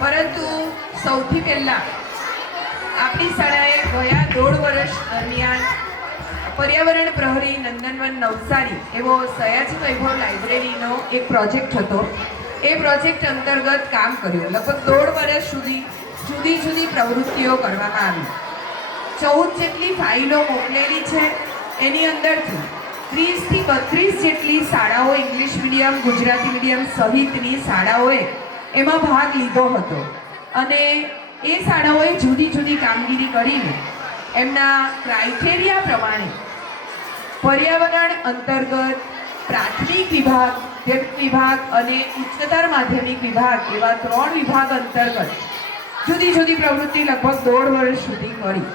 પરંતુ સૌથી પહેલા આપણી શાળાએ ગયા 1.5 વર્ષ દરમિયાન પર્યાવરણ પ્રહરી નંદનવન નવસારી એવો સયાજી વૈભવ લાઇબ્રેરીનો એક પ્રોજેક્ટ હતો. એ પ્રોજેક્ટ અંતર્ગત કામ કર્યું. લગભગ 1.5 વર્ષ સુધી જુદી જુદી પ્રવૃત્તિઓ કરવામાં આવી. 14 જેટલી ફાઇલો મોકલેલી છે. એની અંદરથી 30 થી 32 જેટલી શાળાઓ ઇંગ્લિશ મીડિયમ ગુજરાતી મીડિયમ સહિતની શાળાઓએ એમાં ભાગ લીધો હતો અને એ શાળાઓએ જુદી જુદી કામગીરી કરીને એમના ક્રાઇટેરિયા પ્રમાણે પર્યાવરણ અંતર્ગત પ્રાથમિક વિભાગ, મધ્યમિક વિભાગ અને ઉચ્ચતર માધ્યમિક વિભાગ એવા 3 વિભાગ અંતર્ગત જુદી જુદી પ્રવૃત્તિ લગભગ 1.5 વર્ષ સુધી કરી.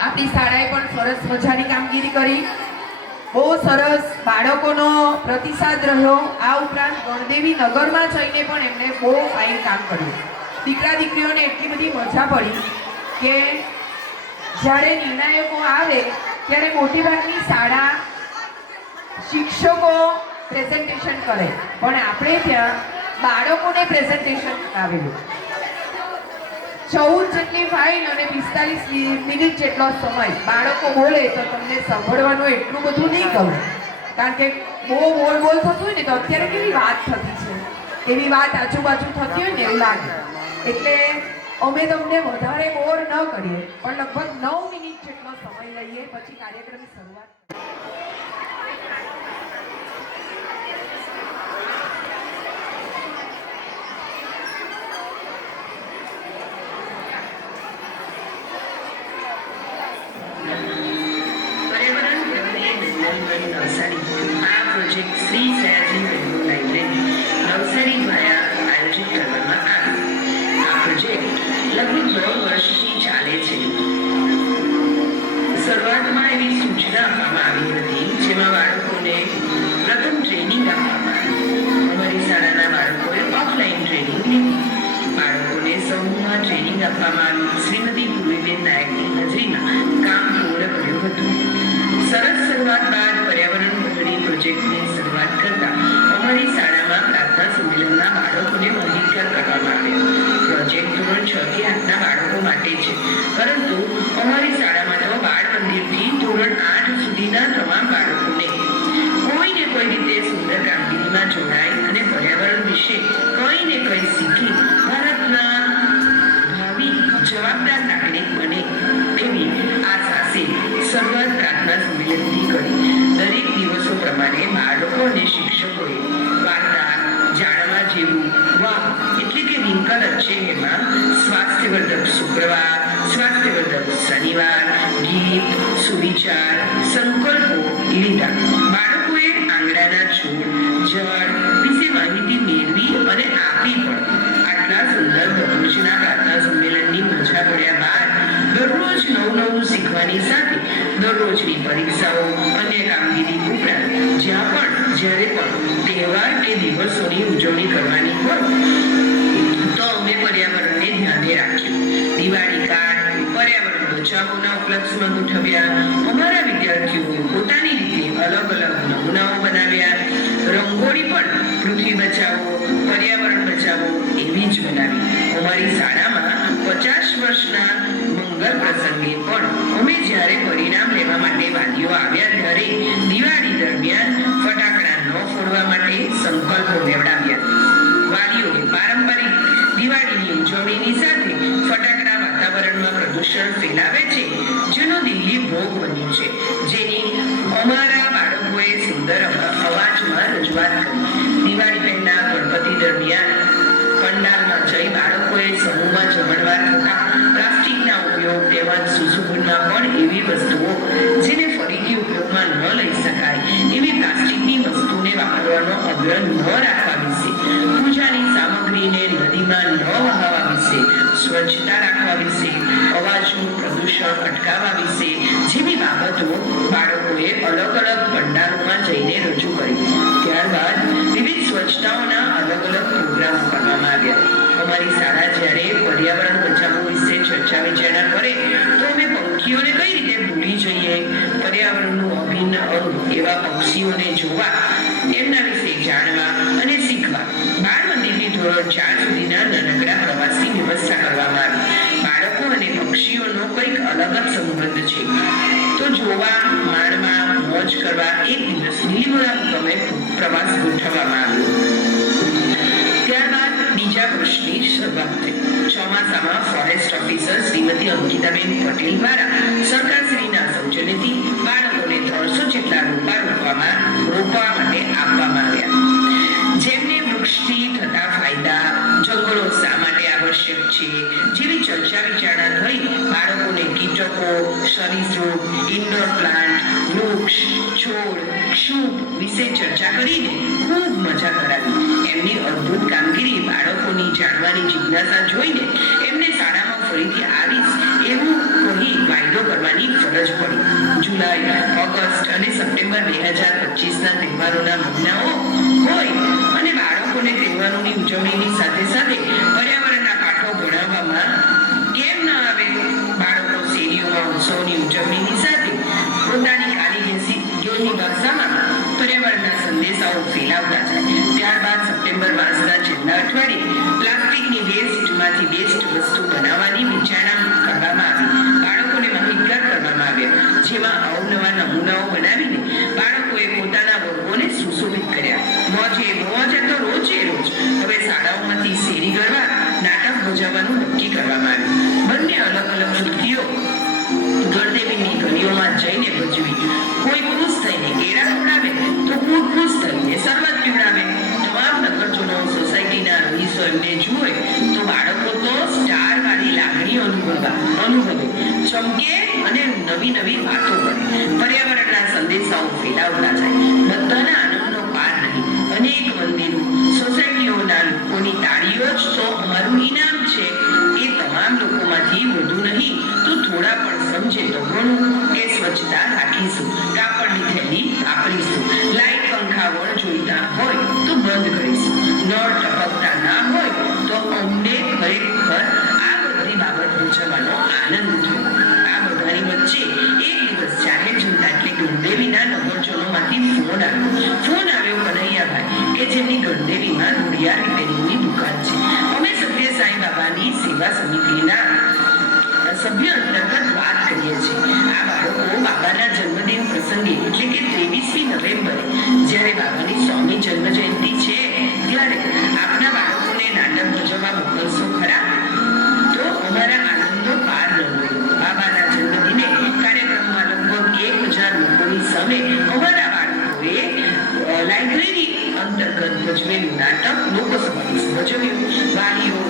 આપણી શાળાએ પણ સરસ મજાની કામગીરી કરી. બહુ સરસ બાળકોનો પ્રતિસાદ રહ્યો. આ ઉપરાંત ગણદેવી નગરમાં જઈને પણ એમણે બહુ ફાઇન કામ કર્યું. દીકરા દીકરીઓને એટલી બધી મજા પડી કે જ્યારે નિર્ણાયકો આવે ત્યારે મોટી ભાગની શાળા, શિક્ષકો પ્રેઝન્ટેશન કરે, પણ આપણે ત્યાં બાળકોને પ્રેઝન્ટેશન કરાવેલું. 14 જેટલી ફાઇલ અને 45 મિનિટ જેટલો સમય. બાળકો બોલે તો તમને સાંભળવાનું એટલું બધું નહીં ગમે, કારણ કે બહુ બોલ થતું હોય ને, તો અત્યારે કેવી વાત થતી છે એવી વાત આજુબાજુ થતી હોય ને એવું લાગે. એટલે અમે તમને વધારે બોર ન કરીએ, પણ લગભગ 9 મિનિટ જેટલો સમય લઈએ, પછી કાર્યક્રમની શરૂઆત આ પ્રોજેક્ટ શ્રી સયાજી વૈભવ લાઇબ્રેરી નવસારી દ્વારા આયોજિત કરવામાં આવ્યો. આ પ્રોજેક્ટ લગભગ 9 વર્ષથી ચાલે છે. શરૂઆતમાં એવી સૂચના આપવામાં આવી હતી, જેમાં બાળકોને પ્રથમ ટ્રેનિંગ આપવામાં આવી. અમારી શાળાના બાળકોએ ઓફલાઈન ટ્રેનિંગ લીધી. બાળકોને સમૂહમાં ટ્રેનિંગ આપવામાં આવી. શ્રીમતી પૂર્વીબેન નાયકની હાજરીમાં કામ પૂર્ણ કર્યું હતું. સરસ શરૂઆત બાદ પર્યાવરણ મંડળી પ્રોજેક્ટની શરૂઆત કરતા અમારી શાળામાં પ્રાર્થના સંમેલનના બાળકોને માહિતગાર કરવામાં આવ્યા. પ્રોજેક્ટ ધોરણ 6 થી 8ના બાળકો માટે છે, પરંતુ અમારી શાળામાં તો બાળ મંદિરથી ધોરણ 8 સુધીના તમામ બાળકોને કોઈ ને કોઈ રીતે સુંદર કામગીરીમાં જોડાય અને પર્યાવરણ વિશે કંઈ ને કંઈ શીખી ભારતના ભાવિ જવાબદાર નાગરિક બને તેવી આશાથી શરૂઆત પ્રાર્થના સંમેલનથી કરી. દરેક દિવસો પ્રમાણે બાળકો અને શિક્ષકોએ વાર્તા, જાણવા જેવું, વાહ એટલે કે વિંકલ અચ્છે એમાં સ્વાસ્થ્યવર્ધક શુક્રવાર, સ્વાસ્થ્યવર્ધક શનિવાર, ગીત, સુવિચાર, સંકલ્પો લીધા. બાળકોએ આંગણાના છોડ, જળ વિશે માહિતી મેળવી અને આપી પણ. આટલા સુંદર દરરોજના પ્રાર્થના સંમેલનની મજા પડ્યા બાદ દરરોજ નવું શીખવાની સાથે દરરોજની પરીક્ષાઓ, અન્ય કામગીરી ઉપરાંત જ્યારે પણ તહેવાર કે દિવસોની ઉજવણી કરવાની હોય તો અમે પર્યાવરણને ધ્યાને રાખ્યું. દિવાળી કાર્ડ પર્યાવરણ બચાવોના ઉપલક્ષમાં ગોઠવ્યા. અમારા વિદ્યાર્થીઓએ પોતાની રીતે અલગ નમૂનાઓ બનાવ્યા. રંગોળી પણ પૃથ્વી બચાવો, પર્યાવરણ બચાવો એવી જ બનાવી. અમારી શાળામાં 50 વર્ષના મંગલ પ્રસંગે પણ અમે જ્યારે પરિણામ લેવા માટે વાલીઓ આવ્યા ત્યારે દિવાળી દરમિયાન ફટાકડા ન ફોડવા માટે સંકલ્પો લેવડાવ્યા. વાલીઓએ પારંપરિક દિવાળીની ઉજવણીની સાથે ફટાકડા વાતાવરણમાં પ્રદૂષણ ફેલાવે છે, જેનો દિલ્હી ભોગ બન્યું છે, જેની અમારા બાળકોએ સુંદર અવાજમાં રજૂઆત કરી. દિવાળી પહેલા ગણપતિ દરમિયાન પંડાલમાં જઈ બાળકોએ સમૂહમાં જમણવાર થતા પ્લાસ્ટિકના ઉપયોગ તેમજ સુશોભનમાં પણ એવી વસ્તુઓ જેને ફરીથી ઉપયોગમાં ન લઈ શકાય એવી પ્લાસ્ટિકની વસ્તુને વાપરવાનો આગ્રહ ન રાખવા વિશે, પૂજાની સામગ્રીને નદીમાં ન વહાવવા વિશે, સ્વચ્છતા રાખવા વિશે, અવાજનું પ્રદૂષણ અટકાવવા વિશે જેવી બાબતો બાળકોએ અલગ પંડાલોમાં જઈને રજૂ કરી. ત્યારબાદ વિવિધ સ્વચ્છતાઓના અલગ પ્રોગ્રામો કરવામાં આવ્યા. અમારી શાળા જ્યારે પર્યાવરણ બચાવો વિશે ચર્ચા વિચારણા કરે તો અમે પંખીઓને કઈ રીતે ભૂલી જઈએ, પર્યાવરણનું અભિન્ન અંગ એવા પક્ષીઓને જોવા, એમના વિશે જાણવા અને શીખવા બાળ મંદિરથી ધોરણ 4 સુધીના નાનકડા પ્રવાસની વ્યવસ્થા કરવામાં આવી. બાળકો અને પક્ષીઓનો કંઈક અલગ જ સંબંધ છે, તો જોવા, માણવા, મોજ કરવા એક દિવસ લીલીમોરા ગમે પ્રવાસ ગોઠવવામાં આવ્યો. ત્યારબાદ બીજા વર્ષની શરૂઆત થઈ. ચોમાસામાં ફોરેસ્ટ ઓફિસર શ્રીમતી અંકિતાબેન પટેલ દ્વારા સરકારશ્રીના સૌજન્યથી બાળકોને 300 જેટલા રોપવા માટે આપવામાં આવ્યા. જેમને વૃક્ષથી થતા ફાયદા, જંગલો શા માટે આવશ્યક છે જેવી ચર્ચા વિચારણા થઈ. બાળકોને કીટકો, સરીસૃપ, ઇન્ડોર પ્લાન્ટ, વૃક્ષ, છોડ, ક્ષુપ વિશે ચર્ચા કરીને ખૂબ મજા કરાવી. એમની અદ્ભુત કામગીરી બાળકોની જાણવાની જિજ્ઞાસા જોઈને એમને શાળામાં ફરીથી આવીશ એવું કહી વાયદો કરવાની ફરજ પડી. જુલાઈ, ઓગસ્ટ અને સપ્ટેમ્બર 2025ના તહેવારોના મહિનાઓ હોય અને બાળકોને તહેવારોની ઉજવણીની સાથે સાથે પર્યાવરણના પાઠો ભણાવવામાં કેમ ન આવે. બાળકો શેરીઓમાં ઉત્સવની ઉજવણીની સાથે પોતાની કાલી ભાષામાં પર્યાવરણના સંદેશાઓ સંદેશાઓ ફેલાવતા જાય. ત્યારબાદ સપ્ટેમ્બર માસના છેલ્લા અઠવાડિયે પ્લાસ્ટિકની વેસ્ટમાંથી બેસ્ટ વસ્તુ બનાવવાની વિચારણા કરવામાં આવી. બાળકોને માહિતગાર કરવામાં આવ્યા, જેમાં અવનવા નમૂનાઓ બનાવીને બાળકોએ પોતાના વર્ગોને સુશોભિત કર્યા. મોજે મોજ તો રોજે રોજ હવે શાળાઓમાંથી શેરી ગરબા નાટક ભજવવાનું નક્કી કરવામાં આવ્યું. બંને અલગ અલગ કૃતિઓ ગણદેવીની ગલીઓમાં જઈને ભજવી. કોઈ ખુશ થઈને કેળા ખવડાવે તો કોઈ ખુશ થઈને શરબત પીવડાવે. તમામ નગરજનો સોસાયટીના રહીશો એમને જુએ તો બાળકો તો સ્ટાર વાળી લાગણી અનુભવે, ચમકે અને નવી નવી વાતો કરે. પર્યાવરણના સંદેશાઓ ફેલાવતા જાય. બધાના આનંદનો પાર નહીં. અનેક મંદિરો સોસાયટીઓના લોકોની તાળીઓ જ તો અમારું ઇનામ છે. એ તમામ લોકોમાંથી વધુ નહીં તો થોડા પણ સમજે તો ઘણું કે સ્વચ્છતા રાખીશું, કાપડની થેલી વાપરીશું, લાઈટ પંખા વળ જોઈતા હોય તો બંધ કરીશું, નળ ટપકતા ના હોય તો અમને ખરેખર આ બધી બાબત પૂછવાનો આનંદ થયો. આ બધાની વચ્ચે એક દિવસ જાહેર જનતા એટલે ગણદેવીના નગરજનોમાંથી ફોન આવ્યો કનૈયાભાઈ કે જેમની ગણદેવીમાં ધોળિયા રિપેરિંગની દુકાન છે. અમે સત્ય સાંઈ બાબાની સેવા સમિતિના સભ્ય અંતર્ગત વાત કરીએ છીએ. આ બાળકો બાબાના જન્મદિન પ્રસંગે એટલે કે 23મી નવેમ્બરે જ્યારે બાબાની 100મી જન્મ જયંતિ છે ત્યારે આપના બાળકોને નાટક ભજવવા મોકલશો ખરા? તો અમારા આનંદનો પાર ન રહ્યો. બાબાના જન્મદિને કાર્યક્રમમાં લગભગ 1000 લોકોની સામે અમારા બાળકોએ લાઇબ્રેરી અંતર્ગત ભજવેલું નાટક લોકો સમક્ષ ભજવ્યું. વાલીઓ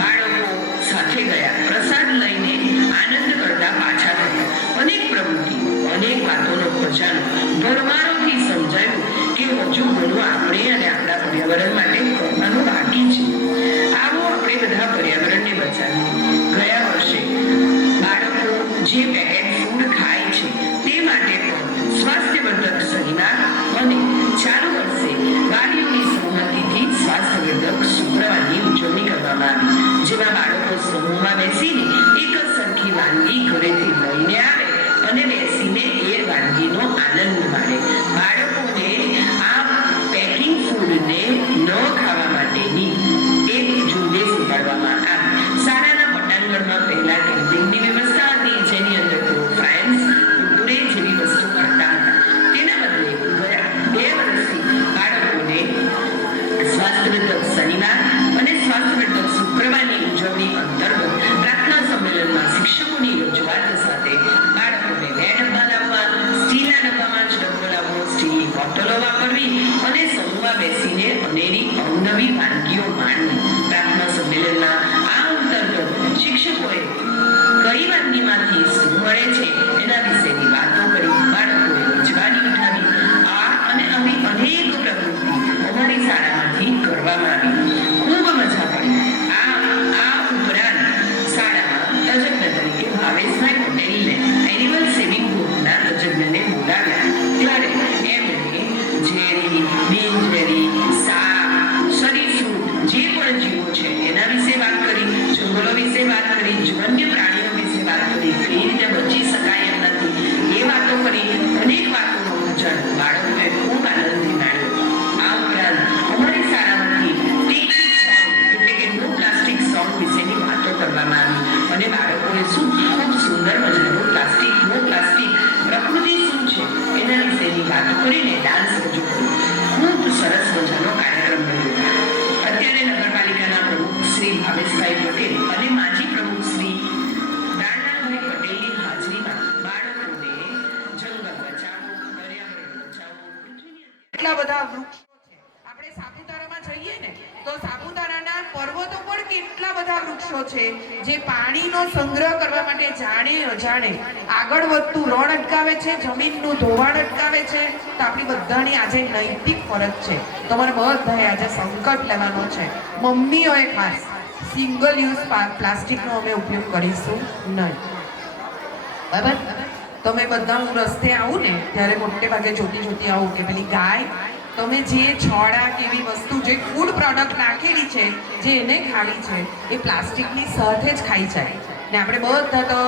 બાળકો સાથે ગયા, પ્રસાદ લઈને આનંદ કરતા પાછા થયા. અનેક પ્રવૃત્તિઓ, અનેક વાતોનો ખજાનો ભરમારોથી સમજાયું કે હજુ ઘણું આપણે અને આપણા પર્યાવરણ માટે કરવાનું બાકી છે. આવો આપણે બધા પર્યાવરણને બચાવીએ. ગયા વર્ષે બાળકો જે પેકેટ ફૂડ ખાય છે તે માટે પણ સ્વાસ્થ્યવર્ધક શનિવાર અને ચાલુ વર્ષે વાલીઓની સહમતિથી સ્વાસ્થ્યવર્ધક શુક્રવારની ઉજવણી કરવામાં આવી, જેમાં બાળકો સમૂહમાં બેસીને એક જ સરખી વાનગી ઘરેથી લઈને આવે અને બેસીને એ વાનગીનો આનંદ માણે. બાળકોને આ પેકિંગ ફૂડને ન ખાવા માટેની એક ઝુંબેશ ઉપાડવામાં આવી. શાળાના પટાંગણમાં પહેલા કેમ્પિંગની વ્યવસ્થા હતી, જેની અંદર તેઓ ફ્રાયન્સ, કુરકુરે જેવી વસ્તુ ખાતા હતા. તેના બદલે ગયા 2 વર્ષથી બાળકોને સ્વાસ્થ્યવર્ધક શનિવાર અને સ્વાસ્થ્યવર્ધક શુક્રવારની ઉજવણી અંતર્ગત પ્રાર્થના સંમેલનમાં શિક્ષકોની રજૂઆત સાથે બાળકોને 2 ડબ્બા લાવવા, સ્ટીલના ડબ્બામાં જ ડબ્બો લાવવો, સ્ટીલની બોટલો વાપરવી અને સમૂહમાં બેસીને અનેરી અવનવી વાનગીઓ માણવી. પ્રાર્થના સંમેલનના આ અંતર્ગત શિક્ષકોએ કઈ વાનગીમાંથી શું મળે છે એના વિશેની વાતો કરી, બાળકોએ રજવાડી ઉઠાવી. આ અને આવી અનેક પ્રવૃત્તિ અમારી શાળામાંથી કરવામાં આવી. ખૂબ મજા પડી. આ ઉપરાંત શાળામાં તજજ્ઞ તરીકે ભાવેશભાઈ પટેલને એનિમલ સેવિંગ ગ્રુપના તજજ્ઞને બોલાવ્યા. ત્યારે એમણે ઝેરી, બિનઝેરી, સાપ, સરીસૃપ જે પણ જીવો છે એના વિશે વાત કરી, જંગલો વિશે વાત કરી, વન્ય પ્રાણીઓ વિશે વાત કરી, કઈ રીતે બચી શકાય એમ નથી એ વાતો કરી. અનેક વાતોનો ખજાનો બાળકોએ ખૂબ આનંદથી માણ્યો. આ ઉપરાંત અમારી શાળામાંથી એટલે કે નો પ્લાસ્ટિક સોંગ વિશેની વાતો કરવામાં આવી અને બાળકોએ શું ખૂબ સુંદર મજાનું પ્લાસ્ટિક, નો પ્લાસ્ટિક, પ્રકૃતિ શું છે એના વિશેની વાતો કરીને ડાન્સ રજૂ કર્યો. ખૂબ સરસ મજાનો કાર્યક્રમ બન્યો. અત્યારે નગરપાલિકાના પ્રમુખ શ્રી ભાવેશભાઈ પટેલ અને માજી પ્રમુખ શ્રી દાનલાલભાઈ પટેલની હાજરીમાં બાળકોને જંગલ બચાવો, પર્યાવરણ બચાવો, પૃથ્વીની એટલા બધા વૃક્ષો છે. આપણે સાપુતારામાં જઈએ ને તો સાપુતારાના પર્વતો પર કેટલા બધા વૃક્ષો છે જે પાણીનો સંગ્રહ કરવા માટે જાણે અજાણે આગળ વધતું રણ અટકાવે છે, જમીનનું ધોવાણ અટકાવે છે. તો આપણી બધાની આજે નૈતિક ફરજ છે. તમારે બધાએ આજે સંકલ્પ લેવાનો છે. મમ્મીઓએ ખાસ સિંગલ યુઝ પ્લાસ્ટિકનો અમે ઉપયોગ કરીશું નહીં. બરાબર? તમે બધા હું રસ્તે આવું ને ત્યારે મોટે ભાગે જોતી આવું કે પેલી ગાય, તમે જે છોડા કેવી વસ્તુ, જે ફૂડ પ્રોડક્ટ નાખેલી છે, જે એને ખાવી છે એ પ્લાસ્ટિકની સાથે જ ખાઈ જાય. ને આપણે બધા તો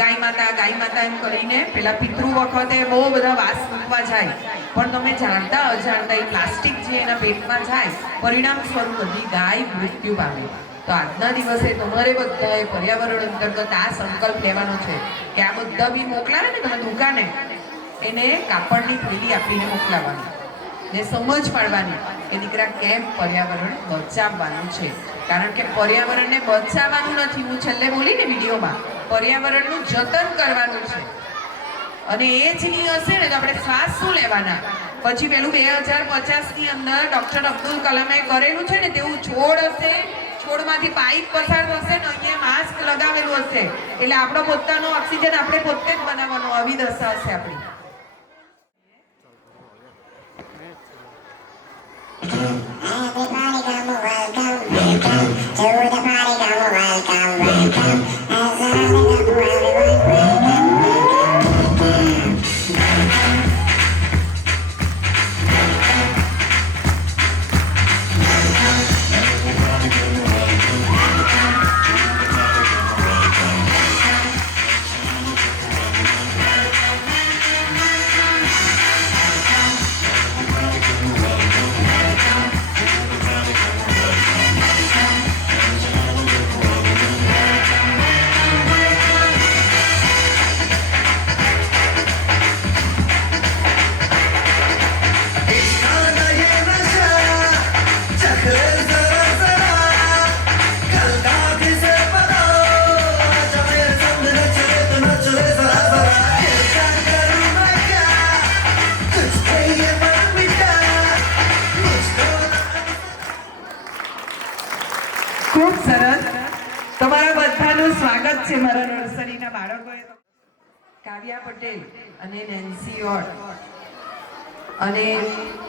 ગાય માતા એમ કરીને પેલા પિતૃ વખતે બહુ બધા વાસ મૂકવા જાય. પણ તમે જાણતા અજાણતા એ પ્લાસ્ટિક જે એના પેટમાં જાય પરિણામ સ્વરૂપ બધી ગાય મૃત્યુ પામે. તો આજના દિવસે તમારે બધાએ પર્યાવરણ અંતર્ગત આ સંકલ્પ લેવાનો છે કે આ બધા બી મોકલાવે ને તમે દુકાને એને કાપડની થેલી આપીને મોકલાવાની ને સમજ પાડવાની કે દીકરા કેમ પર્યાવરણ બચાવવાનું છે. કારણ કે પર્યાવરણને બચાવવાનું નથી, હું છેલ્લે બોલી ને વિડીયોમાં, પર્યાવરણનું જતન કરવાનું છે. અને એ જ નહીં હશે ને તો આપણે શ્વાસ શું લેવાના? પછી પેલું 2050ની અંદર ડૉક્ટર અબ્દુલ કલામે કરેલું છે ને તેવું છોડ હશે, છોડમાંથી પાઇપ પસાર થશે ને અહીંયા માસ્ક લગાવેલું હશે એટલે આપણો પોતાનો ઓક્સિજન આપણે પોતે જ બનાવવાનો. આવી દશા હશે આપણી. ખૂબ સરસ. તમારા બધાનું સ્વાગત છે મારા નર્સરીના બાળકોએ. કાવ્યા પટેલ અને નેન્સી ઓડ અને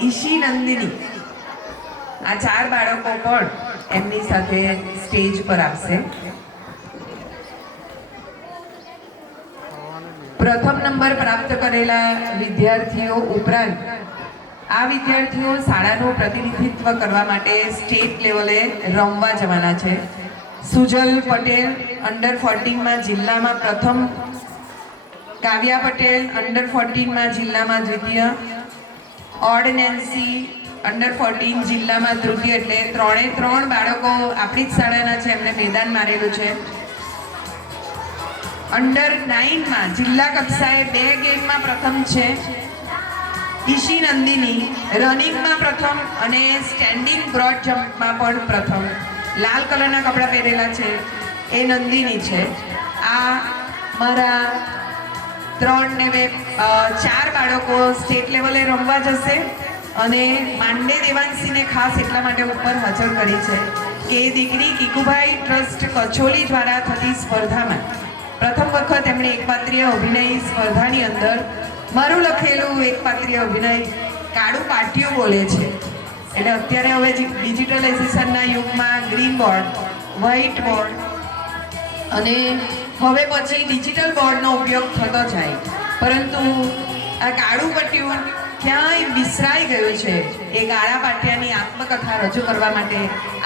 ઈશી નંદિની આ 4 બાળકો પણ એમની સાથે સ્ટેજ પર આવશે. પ્રથમ નંબર પ્રાપ્ત કરેલા વિદ્યાર્થીઓ ઉપરાંત આ વિદ્યાર્થીઓ શાળાનું પ્રતિનિધિત્વ કરવા માટે સ્ટેટ લેવલે રમવા જવાના છે. સુજલ પટેલ અંડર 14માં જિલ્લામાં પ્રથમ, કાવ્યા પટેલ અંડર 14માં જિલ્લામાં દ્વિતીય, ઓડ નેન્સી અંડર 14 જિલ્લામાં તૃતીય. એટલે 3 બાળકો આપણી જ શાળાના છે, એમને મેદાન મારેલું છે. અંડર 9માં જિલ્લા કક્ષાએ 2 ગેમમાં પ્રથમ છે ઈશી નંદિની, રનિંગમાં પ્રથમ અને સ્ટેન્ડિંગ બ્રોડ જમ્પમાં પણ પ્રથમ. લાલ કલરના કપડાં પહેરેલા છે એ નંદિની છે. આ મારા 3 ને 4 બાળકો સ્ટેટ લેવલે રમવા જશે અને માંડે દેવાંશીને ખાસ એટલા માટે ઉપર હાજર કરી છે કે દીકરી કીકુભાઈ ટ્રસ્ટ કચોલી દ્વારા થતી સ્પર્ધામાં પ્રથમ વખત એમણે એકપાત્રીય અભિનય સ્પર્ધાની અંદર મારું લખેલું એકપાત્રીય અભિનય કાળું પાટિયું બોલે છે. એટલે અત્યારે હવે ડિજિટલાઇઝેશનના યુગમાં ગ્રીન બોર્ડ, વ્હાઇટ બોર્ડ અને હવે પછી ડિજિટલ બોર્ડનો ઉપયોગ થતો જાય, પરંતુ આ કાળું પાટિયું ક્યાંય વિસરાઈ ગયું છે. એ કાળા પાટિયાની આત્મકથા રજૂ કરવા માટે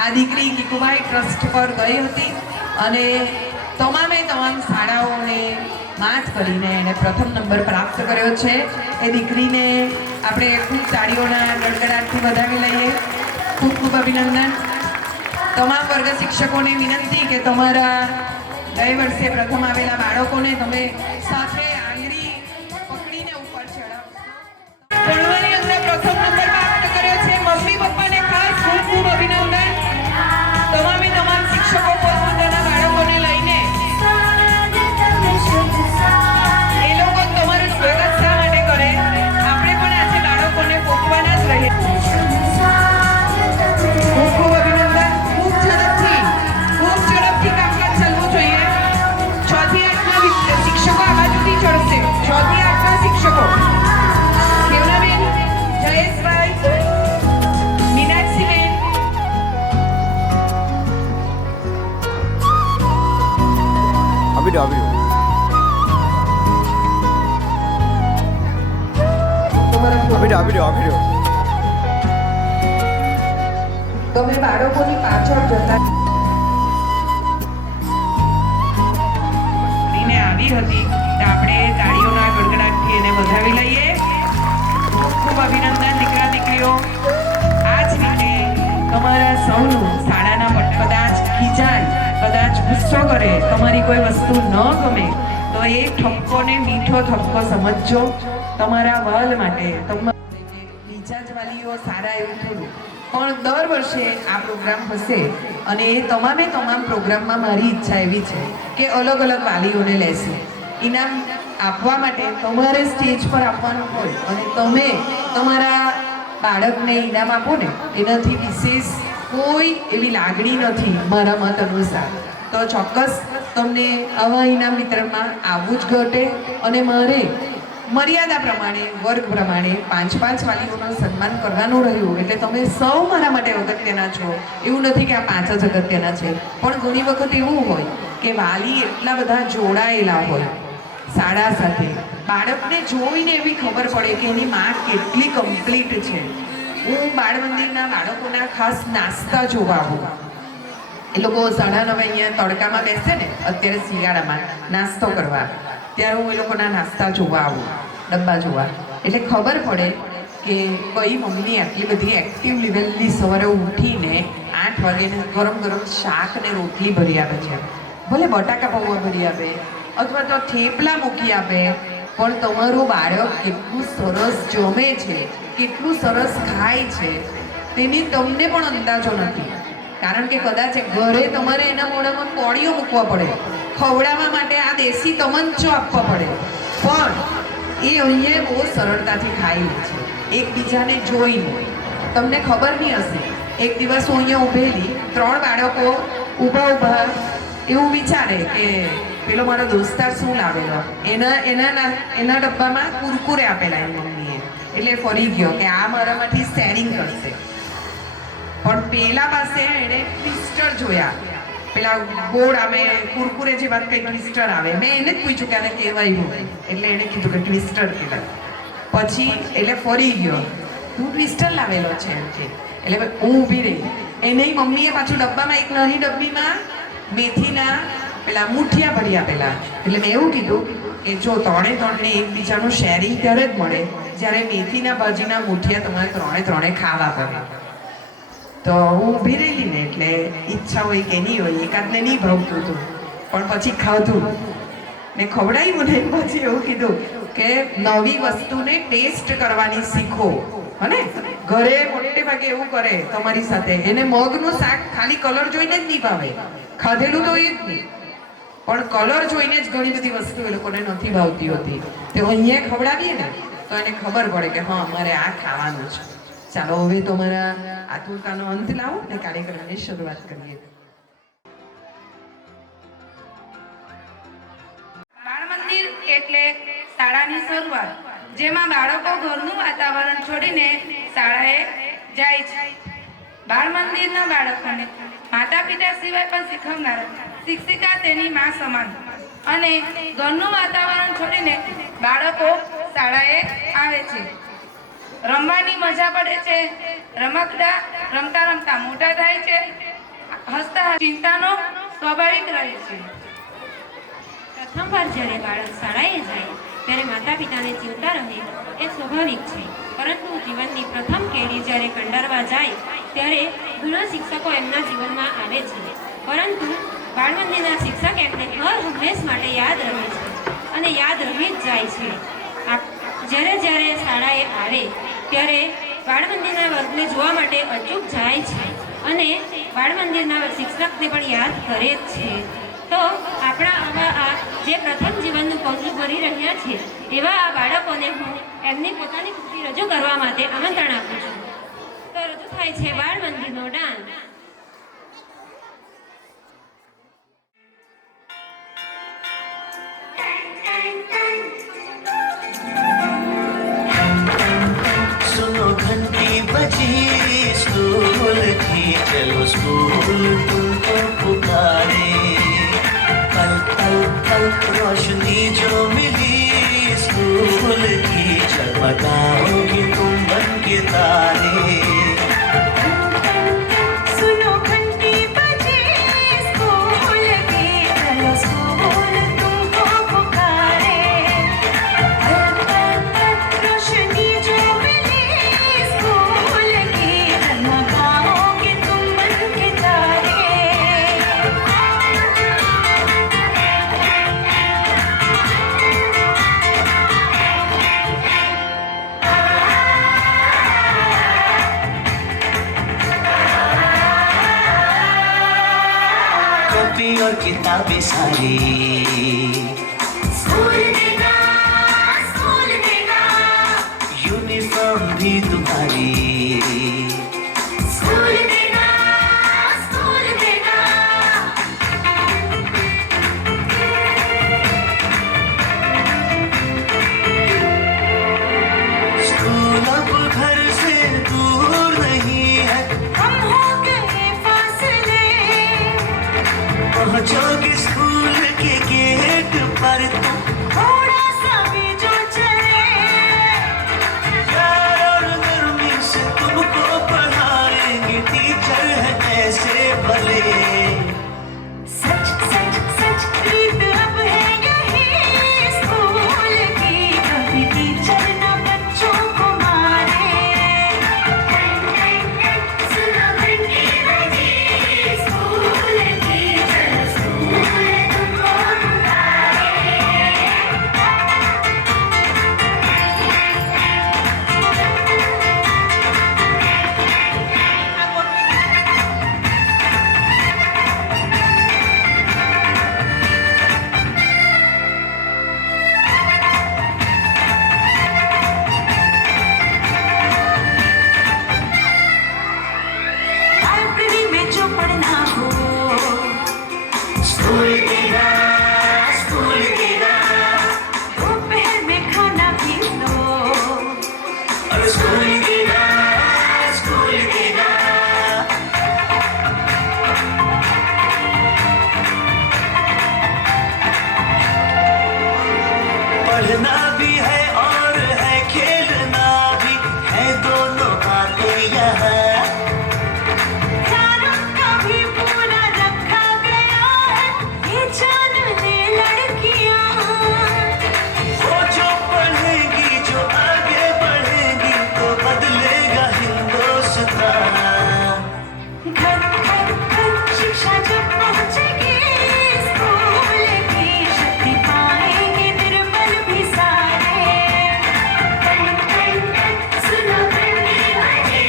આ દીકરી કીકુભાઈ ટ્રસ્ટ પર ગઈ હતી અને તમામ શાળાઓને માત કરીને એને પ્રથમ નંબર પ્રાપ્ત કર્યો છે. એ દીકરીને આપણે ખૂબ તાળીઓના ગડગડાટથી વધાવી લઈએ. ખૂબ ખૂબ અભિનંદન. તમામ વર્ગ શિક્ષકોને વિનંતી કે તમારા ગયે વર્ષે પ્રથમ આવેલા બાળકોને તમે સાથે આંગળી પકડીને ઉપર ચડાવશો. ભણવાની અંદર પ્રથમ નંબર પ્રાપ્ત કર્યો છે. મમ્મી પપ્પાને ખાસ ખૂબ ખૂબ અભિનંદન. તમામ શિક્ષકો પોતાના બાળકોને લઈને એ લોકો તમારું સ્વાગત શા માટે કરે, આપણે પણ આજે બાળકોને પોકવાના જ રહીએ. ખૂબ ખૂબ અભિનંદન. ખૂબ ઝડપથી કામકાજ ચાલવું જોઈએ. 6 થી 8ના શિક્ષકો આ બાજુથી ચડશે. 6 થી 8ના શિક્ષકો કેવલાબેન, જયેશભાઈ, મીનાક્ષીબેન, તમે બાળકોની પાછળ જતા આવી હતી તો આપણે તાળીઓના ગડગડાટથી એને વધાવી લઈએ. ખૂબ ખૂબ અભિનંદન દીકરા દીકરીઓ. આ જ રીતે તમારા સૌનું શાળાના કદાચ ખીજાય, કદાચ ગુસ્સો કરે, તમારી કોઈ વસ્તુ ન ગમે તો એ ઠપકોને મીઠો ઠપકો સમજજો. તમારા વલ માટે બીજા જ વાલીઓ સારા એવું થોડું પણ દર વર્ષે આ પ્રોગ્રામ હશે અને એ તમામ પ્રોગ્રામમાં મારી ઈચ્છા એવી છે કે અલગ અલગ વાલીઓને લેશે. ઇનામ આપવા માટે તમારે સ્ટેજ પર આપવાનું હોય અને તમે તમારા બાળકને ઇનામ આપો ને એનાથી વિશેષ કોઈ એવી લાગણી નથી મારા મત અનુસાર. તો ચોક્કસ તમને આવા ઇનામ વિતરણમાં આવવું જ ઘટે અને મારે મર્યાદા પ્રમાણે વર્ગ પ્રમાણે 5 વાલીઓનું સન્માન કરવાનું રહ્યું. એટલે તમે સૌ મારા માટે અગત્યના છો. એવું નથી કે આ 5 જ અગત્યના છે, પણ ઘણી વખત એવું હોય કે વાલી એટલા બધા જોડાયેલા હોય શાળા સાથે, બાળકને જોઈને એવી ખબર પડે કે એની માં કેટલી કમ્પ્લીટ છે. હું બાળ મંદિરના બાળકોના ખાસ નાસ્તા જોવા આવું. એ લોકો 9:30 અહીંયા તડકામાં બેસે ને અત્યારે શિયાળામાં નાસ્તો કરવા, ત્યારે હું એ લોકોના નાસ્તા જોવા આવું, ડબ્બા જોવા. એટલે ખબર પડે કે કઈ મમ્મી આટલી બધી એક્ટિવ લેવલની સવારે ઉઠીને 8 વાગે ગરમ ગરમ શાક ને રોટલી ભરી આપે છે, ભલે બટાકા પૌવા ભરી આપે અથવા તો થેપલા મૂકી આપે, પણ તમારું બાળક કેટલું સરસ જમે છે, કેટલું સરસ ખાય છે તેની તમને પણ અંદાજો નથી. કારણ કે કદાચ ઘરે તમારે એના મોઢામાં કોળીઓ મૂકવા પડે, ખવડાવવા માટે આ દેશી તમંચો આપવા પડે, પણ એ અહીંયા બહુ સરળતાથી ખાઈ લે છે એકબીજાને જોઈને. તમને ખબર નહીં હશે, એક દિવસ હું અહીંયા ઊભેલી, 3 બાળકો ઊભા એવું વિચારે કે પેલો મારો દોસ્તાર શું લાવેલો, એના ડબ્બામાં કુરકુરે આપેલા એની મમ્મીએ, એટલે ફરી ગયો કે આ મારામાંથી શેરિંગ કરશે. પણ પેલા પાસે એણે ટ્વિસ્ટર જોયા, પેલા ગોળ આવે કુરકુરે જેવા કંઈક ટ્વિસ્ટર આવે. મેં એને જ પૂછ્યું કે આને કહેવાય હું, એટલે એણે કીધું કે ટ્વિસ્ટર કહેવાય. પછી એટલે ફરી ગયો, તું ટ્વિસ્ટર લાવેલો છે એમ કે. એટલે હું ઊભી રહી, એની મમ્મીએ પાછું ડબ્બામાં એક નાની ડબ્બીમાં મેથીના પેલા મુઠિયા ભરી આપેલા. એટલે મેં એવું કીધું કે જો 3ને એકબીજાનું શેરિંગ ત્યારે જ મળે જ્યારે મેથીના ભાજીના મુઠિયા તમારે 3 ખાવા પડે. તો હું ઊભી રહેલી ને એટલે ઈચ્છા હોય કે નહીં હોય, એકાદને નહીં ભાવતું હતું પણ પછી ખાધું ને ખવડાવ્યું ને પછી એવું કીધું કે નવી વસ્તુને ટેસ્ટ કરવાની શીખો. હને ઘરે મોટે ભાગે એવું કરે તમારી સાથે, એને મગનું શાક ખાલી કલર જોઈને જ નહીં ભાવે, ખાધેલું તો એ જ નહીં, પણ કલર જોઈને જ ઘણી બધી વસ્તુ એ લોકોને નથી ભાવતી હોતી. તો અહીંયા ખવડાવીએ ને તો એને ખબર પડે કે હા અમારે આ ખાવાનું છે. ચાલો હવે તમારા આતુરતાનો અંત લાવો ને કાર્યક્રમની શરૂઆત કરીએ. બાળ મંદિર એટલે શાળાની શરૂઆત, જેમાં બાળકો ઘરનું વાતાવરણ છોડીને શાળાએ જાય છે. બાળ મંદિરના બાળકોને માતા પિતા સિવાય પણ શીખવનાર શિક્ષિકા તેની માં સમાન, અને ઘરનું વાતાવરણ છોડીને બાળકો શાળાએ આવે છે. રમવાની મજા પડે છે, રમકડા રમતા રમતા મોટા થાય છે, હસતા ચિંતાનો સ્વાભાવિક રહે છે. પ્રથમવાર જ્યારે બાળક શાળાએ જાય ત્યારે માતા પિતાને ચિંતા રહે એ સ્વાભાવિક છે, પરંતુ જીવનની પ્રથમ કેડી જ્યારે કંડારવા જાય ત્યારે ઘણા શિક્ષકો એમના જીવનમાં આવે છે, પરંતુ બાળ મંદિરના શિક્ષક એમને હર હંમેશ માટે યાદ રહે છે અને યાદ રહી જ જાય છે. જ્યારે શાળાએ આવે ત્યારે બાળ મંદિરના વર્ગને જોવા માટે અચૂક જાય છે અને બાળ મંદિરના શિક્ષકને પણ યાદ કરે જ છે. તો આપણા આવા જે પ્રથમ જીવનનું પગલું ભરી રહ્યા છે એવા આ બાળકોને હું એમની પોતાની ખુશી રજૂ કરવા માટે આમંત્રણ આપું છું. તો રજૂ થાય છે બાળ મંદિરનો ડાન્સ. स्कूल की चलो स्कूल तुमको पुकारे, पल पल पल रोशनी जो मिली स्कूल की, चमकाओगी तुम बन के तारे. सुनो घंटी बजे स्कूल की, चलो स्कूल तुमको पुकारे, पल पल पल रोशनी जो मिली और किताबें सारी। स्कूल देगा, स्कूल देगा, यूनिफॉर्म भी तुम्हारी। स्कूल देगा, स्कूल देगा। स्कूल अब घर से दूर नहीं है, हम हो गए फासले, पहुंचोगे स्कूल के गेट पर तुम। थोड़ा सा भी जो चले, प्यार और नरमी से तुमको पढ़ाएंगे टीचर है ऐसे भले। सच सच सच प्रीत अब है यही स्कूल की, कभी टीचर न बच्चों को मारे। सुनो घंटी बजी स्कूल की, चलो स्कूल तुमको पुकारे। लाइब्रेरी में जो पढ़ना हो, स्कूल देगा, स्कूल देगा, दोपहर में खाना भी लो, और स्कूल देगा, स्कूल देगा। पढ़ना भी है और है खेलना भी है, दोनों बातें यहाँ। ख्यालों का भी पूरा रखा गया है, ये जान ले लड़कियां। वो जो पढ़ेगी, जो आगे बढ़ेगी, तो बदलेगा हिंदुस्तान। घर घर घर शिक्षा जब पहुंचेगी स्कूल की, शक्ति पाएंगे निर्बल भी सारे। सुनो घंटी बजी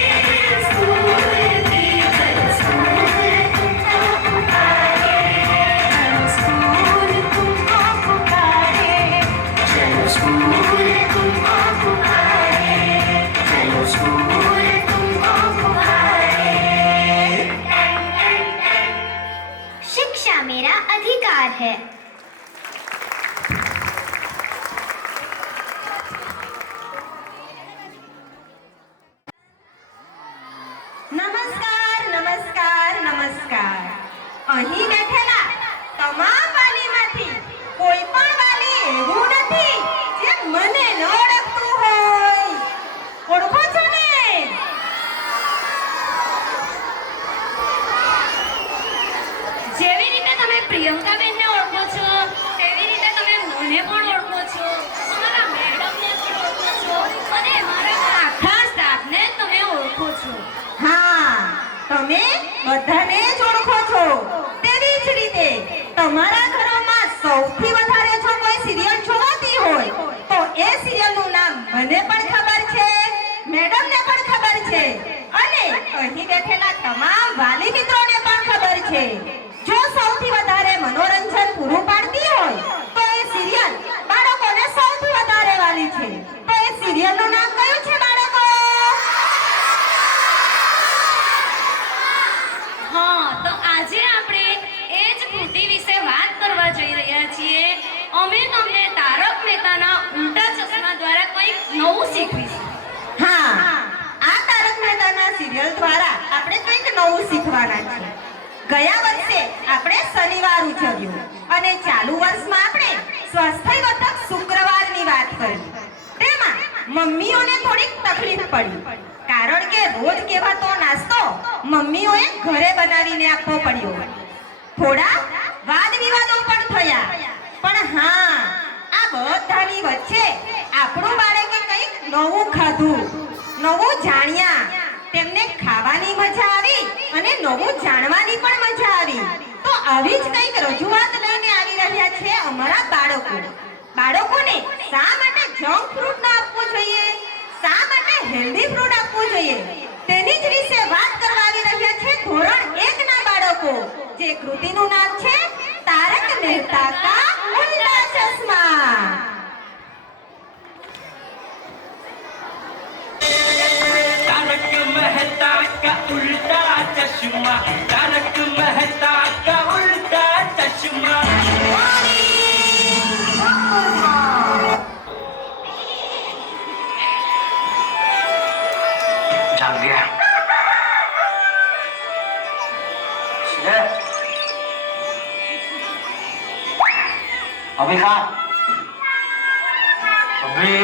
स्कूल की, चलो स्कूल तुमको पुकारे। चलो स्कूल तुमको पुकारे, चलो स्कूल तुमको पुकारे, चलो स्कूल तुमको पुकारे। शिक्षा मेरा अधिकार है। નમસ્કાર નમસ્કાર નમસ્કાર. અહીં બેઠેલા તમામ વાલીમાંથી કોઈ પણ વાલી એવું નથી જે મને ન ઓળખતું હોય. ઓળખો છો ને? જેવી રીતે તમે પ્રિયંકાબેનને ઓળખો છો તેવી રીતે તમે મને પણ ઓળખો છો, અમારા મેડમને પણ ઓળખો છો અને અમારા આખા સ્ટાફને તમે ઓળખો છો. હા, તમે બધાને જ ઓળખો છો. તેવી જ રીતે તમારા ઘરોમાં સૌથી વધારે જો કોઈ સિરિયલ જોવાતી હોય તો એ સિરિયલનું નામ મને પણ ખબર છે, મેડમને પણ ખબર છે અને અહીં બેઠેલા તમામ વાલી મિત્રોને પણ ખબર છે. જો સૌથી વધારે મનોરંજન પૂરું પાડતી હોય તો એ સિરિયલ બાળકોને સૌથી વધારે વાલી છે. તો એ સિરિયલનું નામ કયું છે બાળકો? હા, તો આજે આપણે એ જ કૃતિ વિશે વાત કરવા જઈ રહ્યા છીએ. અમે તમને તારક મહેતાના ઉલ્ટા ચશ્મા દ્વારા કંઈક નવું શીખવીશું. હા, આ તારક મહેતાના સિરિયલ દ્વારા આપણે કંઈક નવું શીખવાના છે. ગયા વર્ષે આપણે શનિવાર ઉજવ્યું અને ચાલુ વર્ષમાં આપણે સ્વાસ્થ્યવર્ધક શુક્રવારની વાત કરી. તેમાં મમ્મીઓને થોડીક તકલીફ પડી, કારણ કે રોજ કહેવાતો નાસ્તો મમ્મીઓએ ઘરે બનાવીને આપવો પડ્યો. થોડા વાદ વિવાદો પણ થયા, પણ હા, આ બધાની વચ્ચે આપણું બાળકે કંઈક નવું ખાધું, નવું જાણ્યા. તેમને ખાવાની મજા આવી અને નવું જાણવાની પણ મજા આવી. તો આવી જ કંઈક રજૂઆત લઈને આવી રહ્યા છે અમારા બાળકો. બાળકોને શા માટે જંક ફ્રૂટ ન આપવું જોઈએ, શા માટે હેલ્ધી ફ્રૂટ આપવું જોઈએ, તેની જ વિશે વાત કરવા આવી રહ્યા છે ધોરણ 1 ના બાળકો. જે કૃતિનું નામ છે मेहता का उल्टा चश्मा। तारक मेहता का उल्टा चश्मा, तारक मेहता का उल्टा चश्मा। जाग गया। अभी कहा? अभी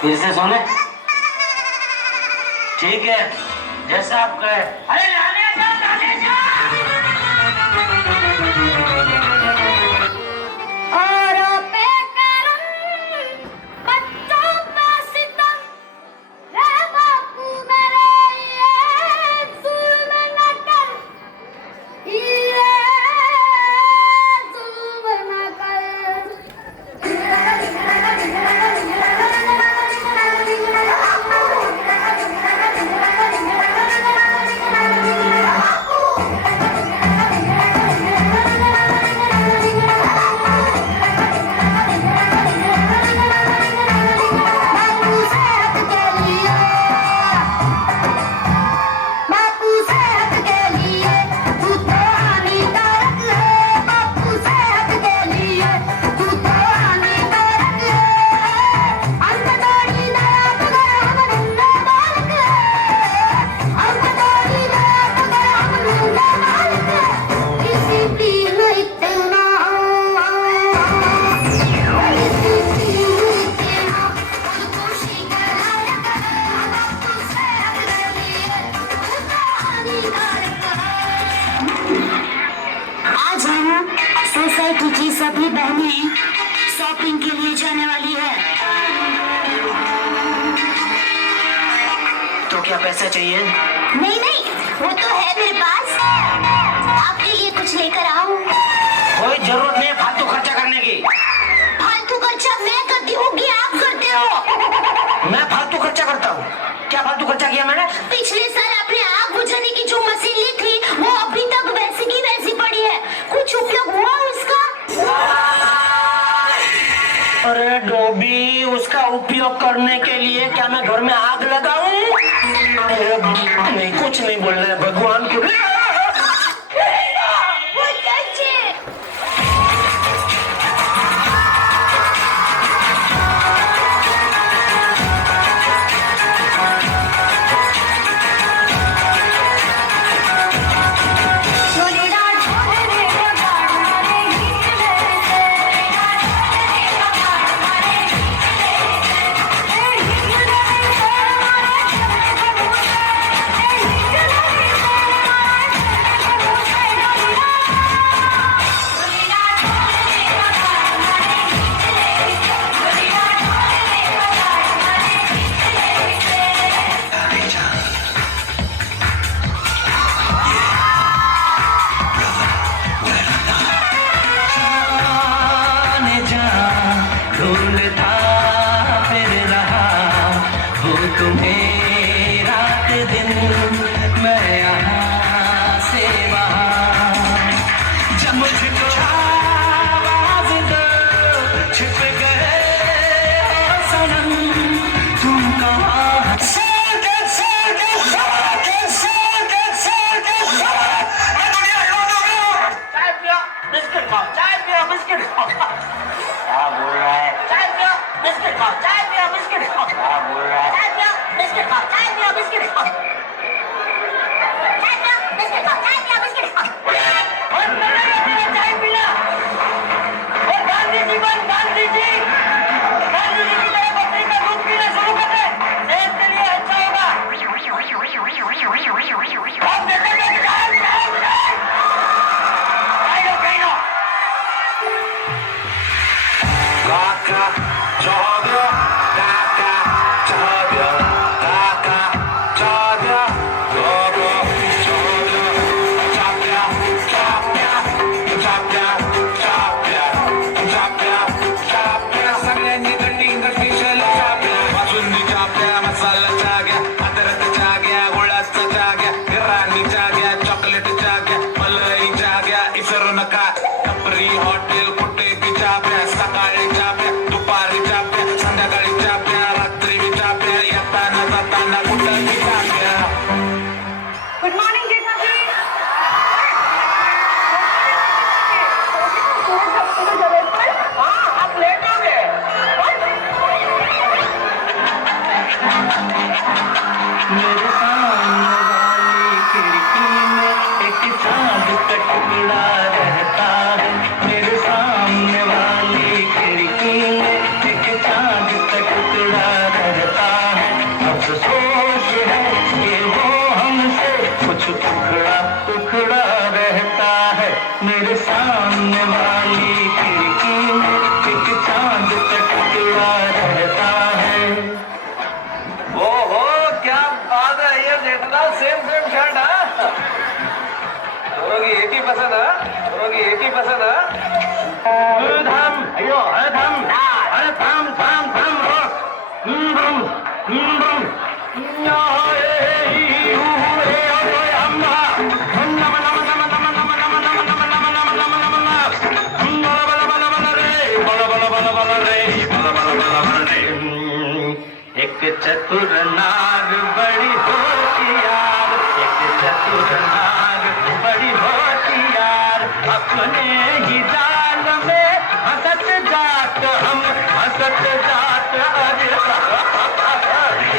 फिर से सोने? ठीक है, जैसा आप कहे। अरे लाने जा, लाने जा। औरों पे करम, बच्चों पे सितम, रे बापू मेरे ये जुल्म न कर, ये जुल्म न कर। बापू सेहत के लिए तू तो हानिकारक है, बापू सेहत के लिए तू तो हानिकारक है। अंधकारी नया मगर हम नंगा बालक है, अंधकारी नया मगर हम नंगा बालक है। डिसिप्लिन इतना, डिसिप्लिन इतना, खुदकुशी का लायक है। बापू सेहत के लिए तू तो हानिकारक है। आज हम सोसाइटी की सभी बहनें शॉपिंग के लिए जाने वाली है। तो क्या पैसा चाहिए? नहीं नहीं, वो तो है मेरे पास, आपके लिए कुछ लेकर आऊं। कोई जरूरत नहीं है फालतू खर्चा करने की। फालतू खर्चा मैं करती हूँ कि आप करते हो? मैं फालतू खर्चा करता हूँ? क्या फालतू खर्चा किया मैंने? पिछले साल आपने आग बुझाने की जो मशीन ली थी वो अभी तक वैसी की वैसी पड़ी है, कुछ उपयोग हुआ उसका? अरे डोबी, उसका उपयोग करने के लिए क्या मैं घर में आग लगाऊं? नहीं, कुछ नहीं बोलना है भगवान को। वो कैसे? ढूंढता फिर रहा वो तुम्हें रात दिन, मैं यहाँ से वहाँ। जब मुझको आवाज दो छिप गए हो सनम, तुम कहाँ? बिस्किट खाओ, चाय पियो, बिस्किट खाओ। क्या बोल रहा है? चाय पियो, बिस्किट खाओ, चाय पियो, बिस्किट खाओ। क्या बोल रहा है? चाय पियो, बिस्किट खाओ, चाय पियो, बिस्किट खाओ। चाय पियो, बिस्किट खाओ, चाय पियो, बिस्किट खाओ। और मेरा चाय पीना। और गांधी जी बन, गांधी जी की तरह बकरी का दूध पीना शुरू कर दे, सेहत के लिए अच्छा होगा। अब देखेंगे कि चाय Kaka, Jogger, Kaka, Jogger, Kaka, Jogger, Jogger, Jogger, Chapya, Chapya, Chapya, Chapya, Chapya, Chapya, सगळ्यांनी cutting special Chapya, basundi Chapya, मसाला Chapya, अदरक Chapya, गुळाचा Chapya, गिराणी Chapya, चॉकलेट Chapya, मलाई Chapya, इसर दोनों की एक ही पसंद है। धम अयो धम अरे धम धम धम धम धम एक चतुर नाग बड़ी होशियार, एक चतुर नाग बड़ी होशियार, अपने ही जाल में हंसत जात हम हंसत जात अरे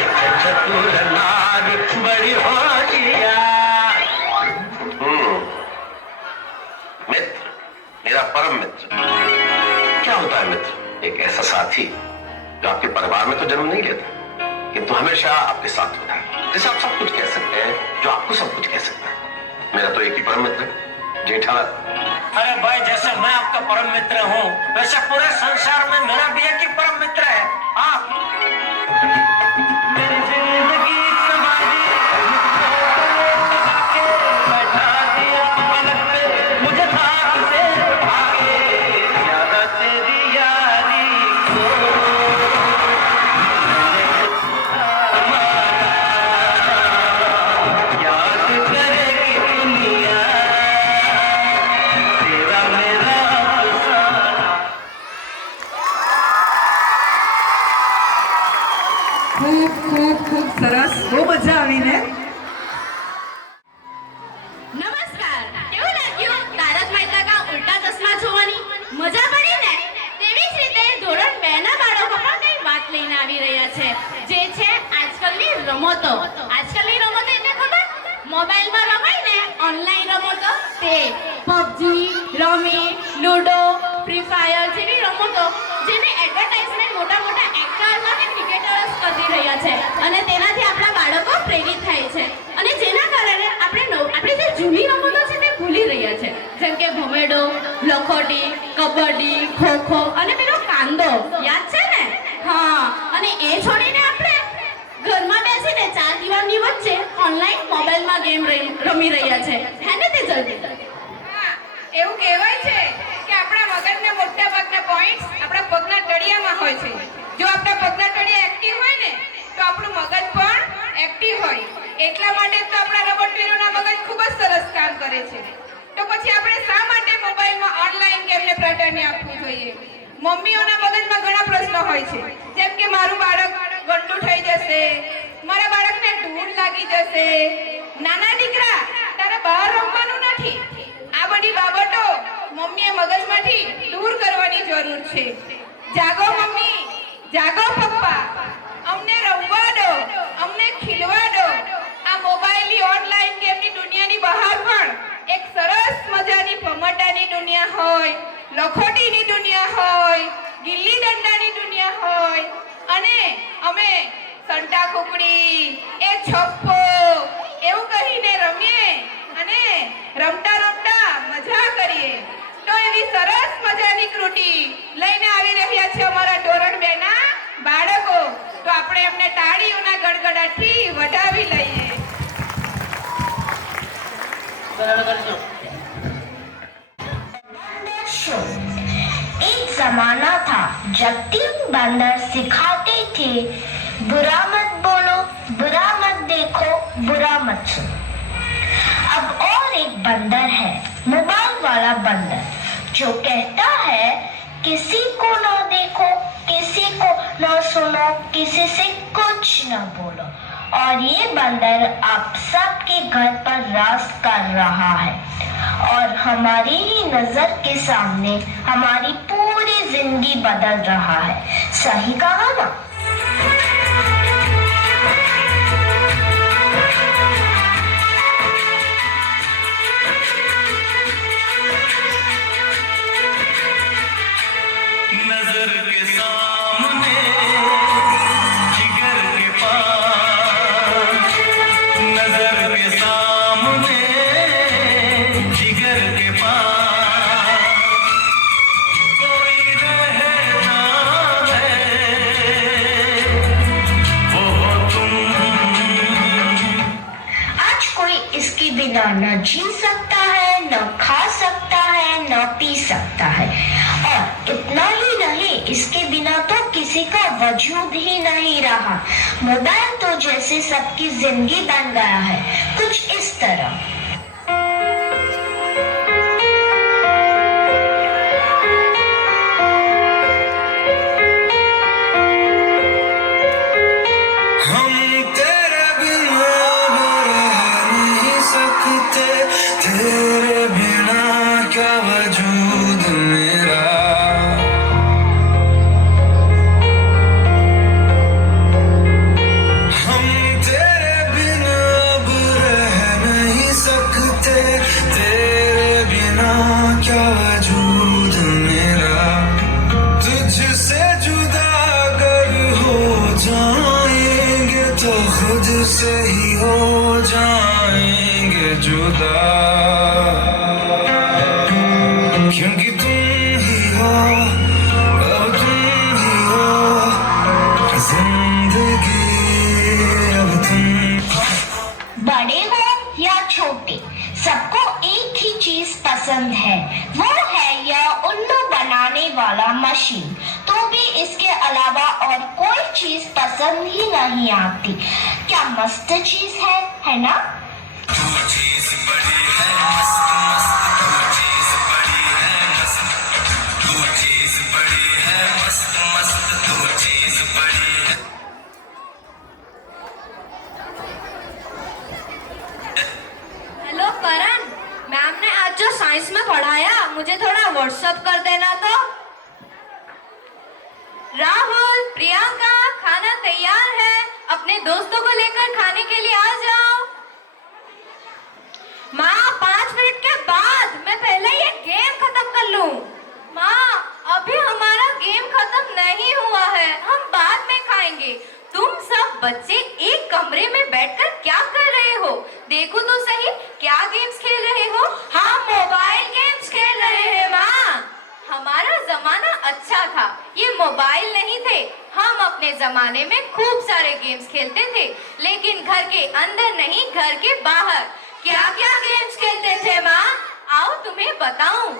एक चतुर नाग बड़ी होशियार। मित्र, मेरा परम मित्र। क्या होता है मित्र? एक ऐसा साथी जो आपके परिवार में तो जन्म नहीं लेता किंतु हमेशा आपके साथ होता है, जैसे आप सब कुछ कह सकते हैं, जो आपको सब कुछ कह सकता है। मेरा तो एक ही परम मित्र है, जेठालाल। अरे भाई, जैसे मैं आपका परम मित्र हूँ वैसे पूरे संसार में मेरा भी एक ही परम मित्र है। हाँ, मेरी जिंदगी सवारी बैठा दिया पलक पे, मुझे था से आगे याद तेरी यारी को। याद करेगी दुनिया तेरा मेरा अफसाना। ખૂબ ખૂબ ખૂબ સરસ, બહુ મજા આવી ને? નમસ્કાર. કેવું લાગ્યું તારક મહેતા કા ઉલ્ટા ચશ્મા જોવાની? મજા પડી ને? તેવી જ રીતે ધોરણ 2 ના બાળકો પણ કઈ વાત લઈને આવી રહ્યા છે, જે છે આજકાલની રમતો. આજકાલની રમતો એટલે ખબર? મોબાઈલમાં રમાય ને ઓનલાઈન રમતો, તે પબજી, રમી, લૂડો, ફ્રી ફાયર જેવી રમતો જેને એડવર્ટાઇઝમેન્ટ મોટા મોટા એક્ટર્સ અને ક્રિકેટર્સ કરી રહ્યા છે અને તેનાથી આપણા બાળકો પ્રેરિત થાય છે અને જેના કારણે આપણી જે જૂની રમતો છે તે ભૂલી રહ્યા છે, જેમ કે ભમેડો, લખોટી, કબડ્ડી, ખોખો અને પેલો કાંદો યાદ છે ને? હા, અને એ છોડીને આપણે ઘરમાં બેસીને 4 દિવાલની વચ્ચે ઓનલાઈન મોબાઈલમાં ગેમ રમી રહ્યા છે, હે ને તે જલ્દી? એવું કહેવાય છે કે આપણા મગજના મોટા ભાગના પોઈન્ટ્સ આપણા પગના તળિયામાં હોય છે. જો આપણા પગના તળિયા એક્ટિવ હોય ને તો આપણું મગજ પણ એક્ટિવ હોય. એટલા માટે તો આપણા રમતવીરોના મગજ ખૂબ જ સરસ કામ કરે છે. તો પછી આપણે શા માટે મોબાઈલમાં ઓનલાઈન ગેમને પ્રાધાન્ય આપવું જોઈએ? મમ્મીઓના મગજમાં ઘણા પ્રશ્નો હોય છે, જેમ કે મારું બાળક ગંડુ થઈ જશે, મારા બાળકને ધૂળ લાગી જશે, નાના દીકરા તારે બહાર રમવાનું નથી. આ બધી બાબતો મમ્મીએ મગજમાંથી દૂર કરવાની જરૂર છે. જાગો મમ્મી, જાગો પપ્પા, અમને રમવા દો, અમને ખીલવા દો. આ મોબાઈલની ઓનલાઈન ગેમની દુનિયાની બહાર પણ એક સરસ મજાની ભમરડાની દુનિયા હોય, લખોટીની દુનિયા હોય, ગિલ્લી દંડાની દુનિયા હોય અને અમે સંતા કુકડી, એ છપ્પો એવું કહીને રમીએ અને રમતા રમતા મજા કરીએ. તો એવી સરસ મજાની કૃતિ લઈને આવી રહ્યા છે અમારા ધોરણ 2 ના બાળકો. તો આપણે એમને તાળીઓના ગડગડાટથી વધાવી લઈએ. एक जमाना था जब 3 बंदर सिखाते थे, बुरा मत बोलो, बुरा मत देखो, बुरा मत सुनो. अब और एक बंदर है, मोबाइल वाला बंदर, जो कहता है किसी को न देखो, किसी को न सुनो, किसी से कुछ न बोलो. और ये बंदर आप सबके घर पर राज कर रहा है और हमारी ही नजर के सामने हमारी पूरी जिंदगी बदल रहा है. सही कहा ना? नजर के सामने जिगर के पास, नजर के सामने जिगर के पास कोई रहता है इसके बिना न जी सकता है, न खा सकता है, न पी सकता है। और इतना ही नहीं, इसके बिना तो किसी का वजूद ही नहीं रहा। मोबाइल तो जैसे सबकी जिंदगी बन गया है, कुछ इस तरह। से ही हो जाएंगे जुदा, क्योंकि तुम ही हो, अब तुम ही हो जिंदगी, अब तुम। बड़े हो या छोटे, सबको एक ही चीज पसंद है, वो है यह उल्लू बनाने वाला मशीन। तो भी इसके अलावा और कोई चीज पसंद ही नहीं आती। क्या मस्त चीज है ना? चीज बड़ी है मस्त मस्त, चीज बड़ी है मस्त, चीज बड़ी है मस्त मस्त, चीज बड़ी है। हेलो करण, मैम ने आज जो साइंस में पढ़ाया मुझे थोड़ा व्हाट्सएप कर देना तो। राहुल, प्रियंका, खाना तैयार है, अपने दोस्तों को लेकर खाने के लिए आ जाओ। माँ, 5 मिनट के बाद, मैं पहले ये गेम खत्म कर लूं। माँ, अभी हमारा गेम खत्म नहीं हुआ है, हम बाद में खाएंगे। तुम सब बच्चे एक कमरे में बैठकर क्या कर रहे हो? देखो तो सही, क्या गेम्स खेल रहे हो? हाँ, मोबाइल गेम्स खेल रहे हैं माँ। हमारा जमाना अच्छा था, ये मोबाइल नहीं थे। हम अपने जमाने में खूब सारे गेम्स खेलते थे, लेकिन घर के अंदर नहीं, घर के बाहर। क्या क्या गेम्स खेलते थे माँ? आओ तुम्हें बताऊं।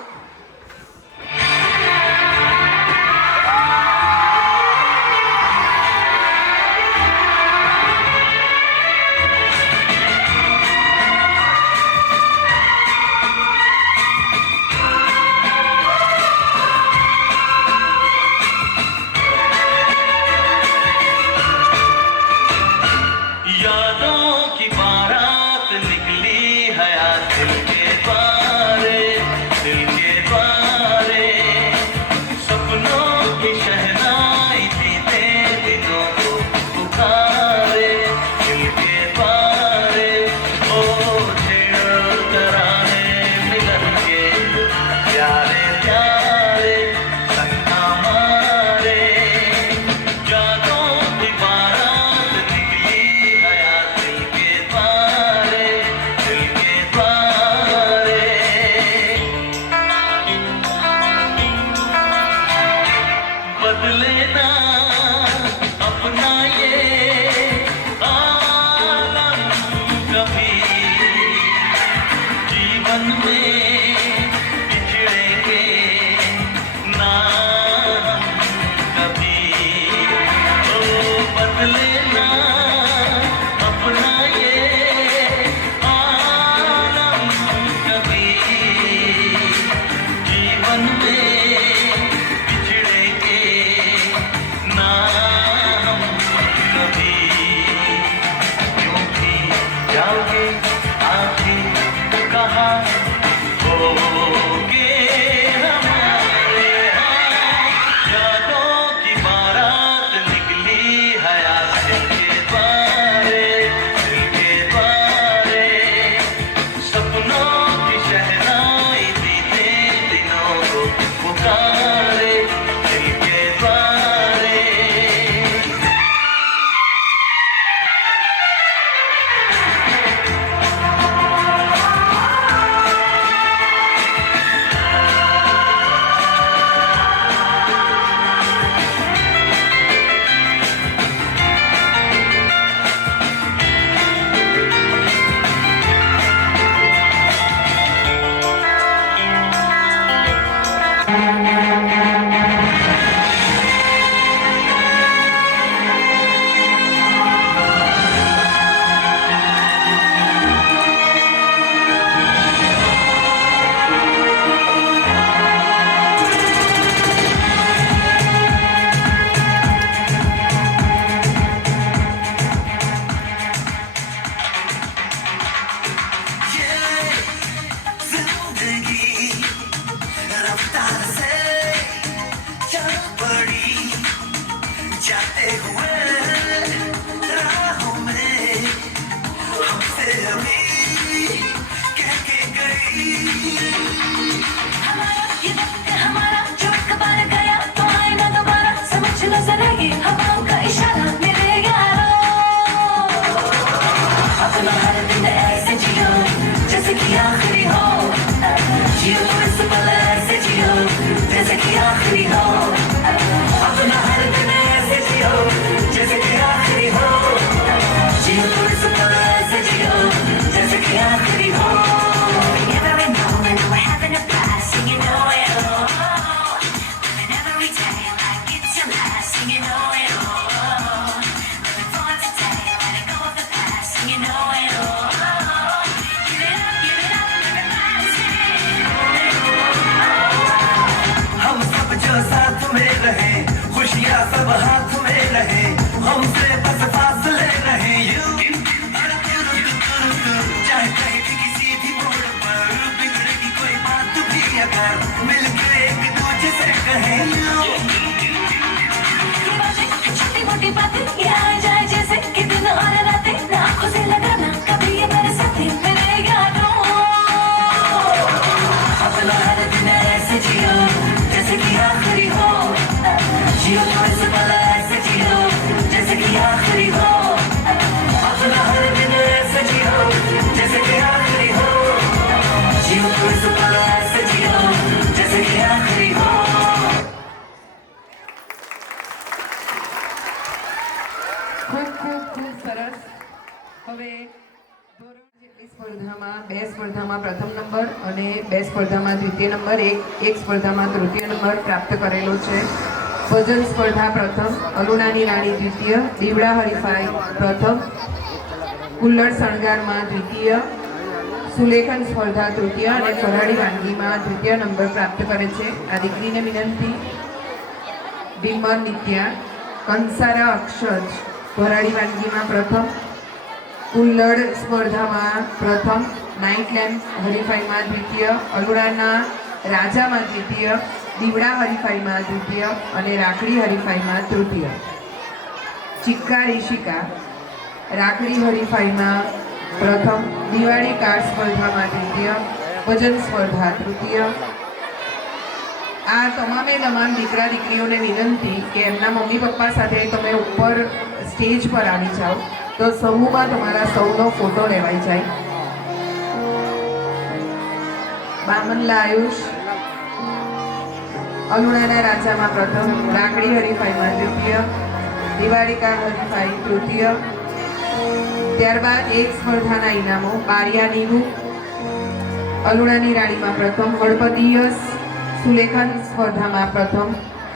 हमारा ये वक्त हमारा जो एक बार गया तो आए ना दोबारा समझ लो जरा ये हवाओं का इशारा मेरे यारों अपना हर दिन ऐसे जियो जैसे कि आखिरी हो जियो इस पल ऐसे जियो जैसे कि आखिरी हो अपना हर दिन ऐसे जियो जैसे कि आखिरी हो जियो इस पल ऐसे जियो जैसे कि आखिरी हो every moment we're having a blast singing oh yeah oh living every day like it's your last singing oh yeah oh living for today letting go of the past singing oh yeah oh give it up everybody sing हम सब जो साथ में रहे खुशियाँ सब हाथ में रहे हमसे बस फासले रहे चाहे कहीं भी किसी भी मोड़ पर बिगड़ेगी कोई बात भी अगर मिलकर एक दूसरे से कहे छोटी मोटी बातें ये आ जाए जैसे कि दिन और रातें ना आंखों से लगाना कभी ये मेरे साथी मेरे यारों अपना हर दिन ऐसे जियो जैसे कि आखिरी हो जियो तो इस पल ऐसे जियो जैसे कि आखिरी हो अपना हर दिन ऐसे जियो जैसे कि आखिरी हो जियो तो इस पल ऐसे जियो जैसे कि आखिरी हो ખૂબ ખૂબ ખૂબ સરસ. હવે ધોરણ જેટલી સ્પર્ધામાં 2 સ્પર્ધામાં પ્રથમ નંબર અને 2 સ્પર્ધામાં દ્વિતીય નંબર, એક સ્પર્ધામાં તૃતીય નંબર પ્રાપ્ત કરેલો છે. ભજન સ્પર્ધા પ્રથમ, અલુણાની રાણી દ્વિતીય, દીવડા હરીફાઈ પ્રથમ, કુલ્લડ શણગારમાં દ્વિતીય, સુલેખન સ્પર્ધા તૃતીય અને ફરાળી વાનગીમાં દ્વિતીય નંબર પ્રાપ્ત કરે છે. આ દીકરીને વિનંતી, બિમર નિત્યા, કંસારા અક્ષજ ભરાળી વાનગીમાં પ્રથમ, કુલ્લડ સ્પર્ધામાં પ્રથમ, નાઇટ લેમ્પ હરીફાઈમાં દ્વિતીય, અલુણાના રાજામાં દ્વિતીય, દીવડા હરીફાઈમાં દ્વિતીય અને રાખડી હરીફાઈમાં તૃતીય. ચિક્કા ઋષિકા રાખડી હરીફાઈમાં પ્રથમ, દિવાળી કાર્ડ સ્પર્ધામાં દ્વિતીય, ભજન સ્પર્ધા તૃતીય. આ તમામે તમામ દીકરા દીકરીઓને વિનંતી કે એમના મમ્મી પપ્પા સાથે તમે ઉપર સ્ટેજ પર આવી જાઓ તો સમૂહમાં તમારા સૌનો ફોટો લેવાઈ જાય. બામનલા આયુષ અલુણાના રાજામાં પ્રથમ, રાખડી હરીફાઈમાં દ્વિતીય, દિવાળી કાર્ડ હરીફાઈ તૃતીય. ત્યારબાદ એક સ્પર્ધાના ઇનામો, બારિયા નીનુ અલુણાની રાણીમાં પ્રથમ, હળપદીયસ સુલેખન સ્પર્ધામાં પ્રથમ,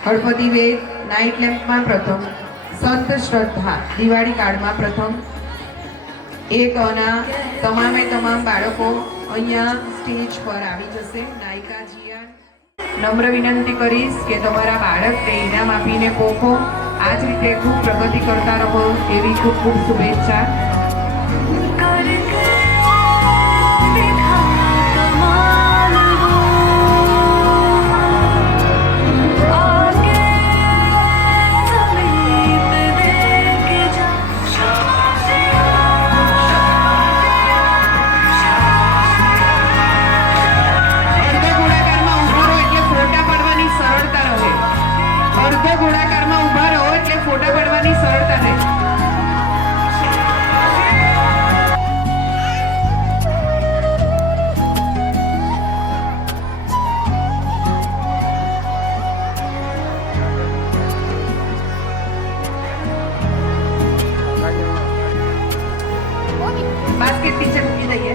હળપદી વેદ નાઇટ લેમ્પમાં પ્રથમ, સંત શ્રદ્ધા દિવાળી કાર્ડમાં પ્રથમ. એક અના તમામે તમામ બાળકો અહીંયા સ્ટેજ પર આવી જશે. નાયિકા જીયાન નમ્ર વિનંતી કરીશ કે તમારા બાળકને ઇનામ આપીને પોખો. આ જ રીતે ખૂબ પ્રગતિ કરતા રહો એવી ખૂબ ખૂબ શુભેચ્છા. અર્ધ ગોળાકારમાં ઊભા રહો એટલે ફોટા પાડવાની સરળતા રહે. બાસ્કેટ નીચે મૂકી દઈએ.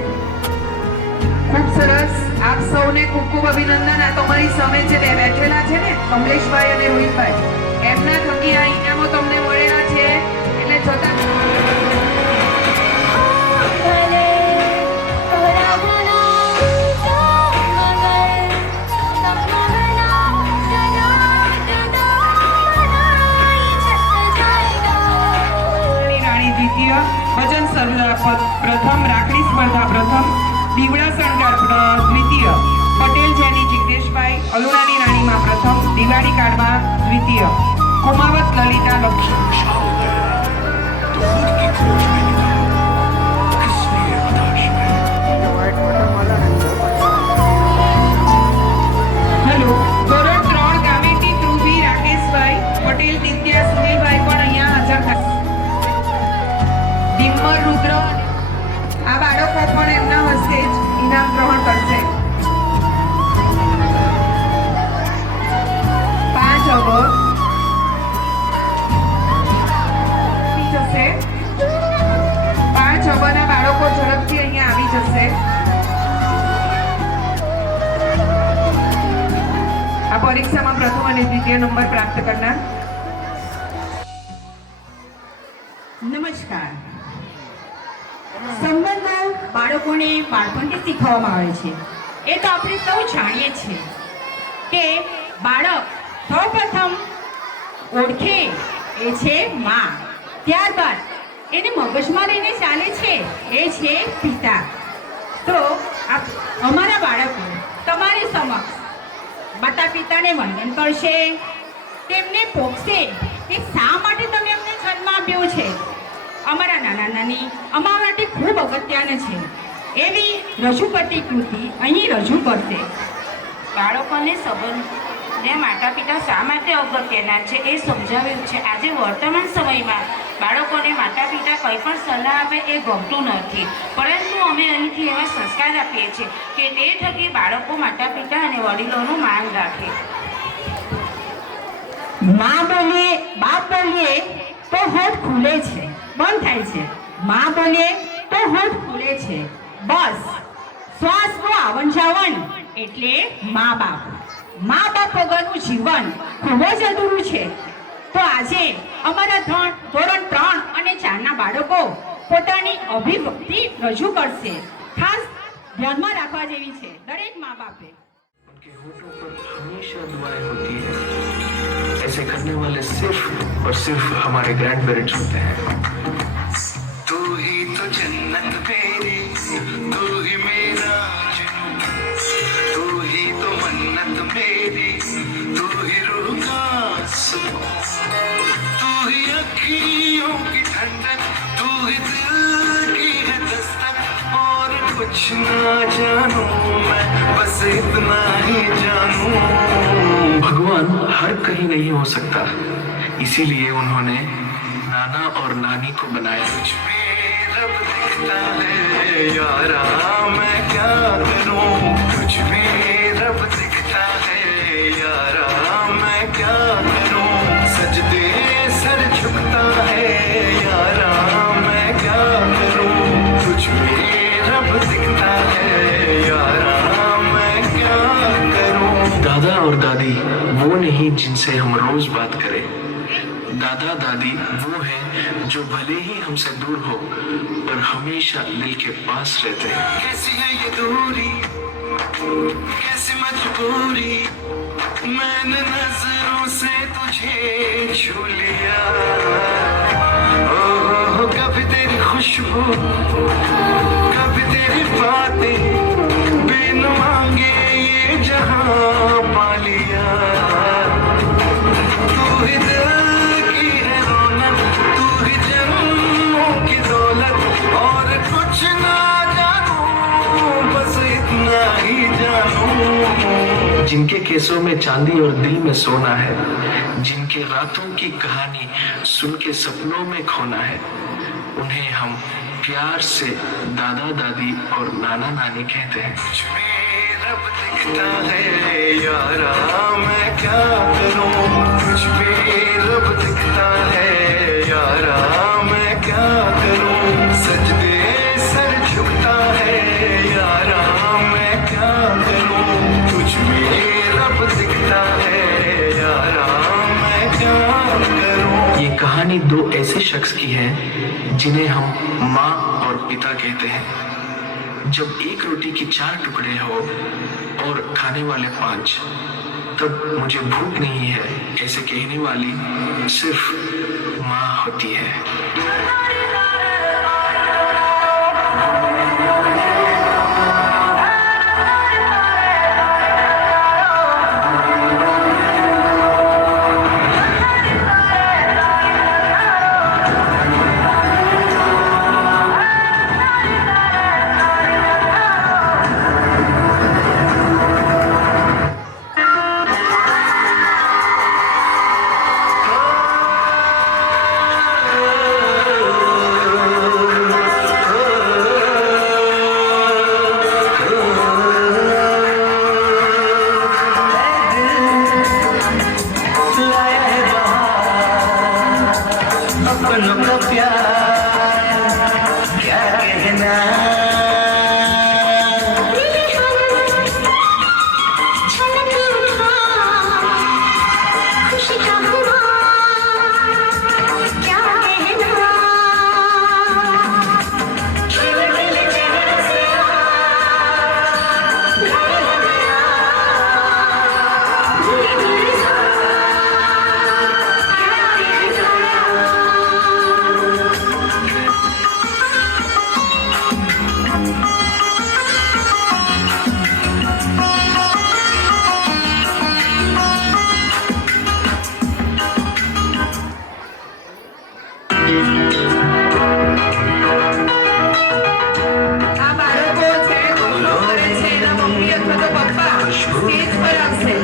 ખૂબ સરસ. આપ સૌને ખૂબ ખૂબ અભિનંદન. આ તમારી સામે જે બે બેઠેલા છે ને કમલેશભાઈ અને રોહિતભાઈ, એમના થકી આ ઇનામો તમને મળેલા છે એટલે જતા રાણી દ્વિતીય, ભજન પ્રથમ, રાખડી સ્પર્ધા પ્રથમ, દીવડા શણગાર દ્વિતીય, પટેલ જેની જિગ્નેશભાઈ અલુણાની રાણીમાં પ્રથમ, દિવાળી કાર્ડમાં દ્વિતીય, કુમાવત લલિતા લક્ષ્મી. પરીક્ષામાં પ્રથમ અને દ્વિતીય નંબર પ્રાપ્ત કરનાર. નમસ્કાર. સંબંધો બાળકોને બાળપણથી શીખવવામાં આવે છે. એ તો આપણે સૌ જાણીએ છીએ કે બાળક સૌપ્રથમ ઓળખે એ છે માં, ત્યારબાદ એને મગજમાં લઈને ચાલે છે એ છે પિતા. તો અમારા બાળકો તમારી સમક્ષ માતા પિતાને વંદન કરશે, તેમને પોષશે કે શા માટે તમે અમને જન્મ આપ્યો છે. અમારા નાના નાની અમારા માટે ખૂબ અગત્યના છે એવી રજૂ કરતી કૃતિ અહીં રજૂ કરશે. બાળકોને સંબંધને માતા પિતા શા માટે અગત્યના છે એ સમજાવ્યું છે. આજે વર્તમાન સમયમાં બાળકોને માતા પિતા કંઈ પણ સલાહ આપે એ ગમતું નથી, પરંતુ અમે અહીંથી એવા સંસ્કાર આપીએ છીએ કે તે થકી બાળકો માતા પિતા અને વડીલોનું માન રાખે. માં બોલીએ બાપ બોલીએ તો હોઠ ખુલે છે, બંધ થાય છે. માં બોલીએ તો હોઠ ખુલે છે. બસ શ્વાસનું આવન જાવન એટલે મા બાપ. મા બાપ વગરનું જીવન ખૂબ જ અધૂરું છે. તો આજે અમારા ધોરણ 3 અને 4ના બાળકો પોતાની અભિવ્યક્તિ રજૂ કરશે. ખાસ ધ્યાનમાં રાખવા જેવી છે દરેક મા બાપે. उनके होठों पर हमेशा दुआएं होती है. ऐसे करने वाले सिर्फ और सिर्फ हमारे ग्रैंड पेरेंट्स होते हैं. तू ही तो जन्नत मेरी, तू ही मेरा जुनून, तू ही तो मन्नत मेरी, तू ही रूह का सुकून, तू ही अखियों की ठंडक, तू ही दिल की है दस्तक. और कुछ ना जानूं मैं, बस इतना ही जानूं. भगवान हर कहीं नहीं हो सकता, इसीलिए उन्होंने नाना और नानी को बनाया. कुछ भी रब दिखता है यारा, मैं क्या करूं. कुछ भी रब दिखता है यारा, मैं क्या करूं. सजदे सर झुकता है यारा, मैं क्या करूं. कुछ भी रब दिखता है यारा, मैं क्या करूं. दादा और दादी वो नहीं जिनसे हम रोज बात करें. दादा दादी वो हैं जो भले ही हमसे दूर हो पर हमेशा दिल के पास रहते हैं. कैसी है ये दूरी, कैसी मजबूरी, मैंने नजरों से तुझे छू लिया. ओह कभी तेरी खुशबू, कभी तेरी बातें, बिन मांगे ये जहां पा लिया. तू ही दिल की है रौनक, तू ही जन्मों की दौलत. और कुछ ना जानूं, बस इतना ही जानूं. जिनके केसों में चांदी और दिल में सोना है, जिनके रातों की कहानी सुन के सपनों में खोना है, उन्हें हम प्यार से दादा दादी और नाना नानी कहते हैं. कुछ भी रब दिखता है यारा, मैं क्या करूं. कुछ भी रब दिखता है यारा, मैं क्या करूं. सजदे सर झुकता है यारा, मैं क्या करूं. कुछ भी रब दिखता है यारा, मैं क्या करूं. ये कहानी दो ऐसे शख्स की है जिन्हें हम माँ और पिता कहते हैं. जब एक रोटी की 4 टुकड़े हो और खाने वाले 5, तब मुझे भूख नहीं है ऐसे कहने वाली सिर्फ माँ होती है. મમ્મી અથવા તો પપ્પા સ્ટેજ પર આવશે.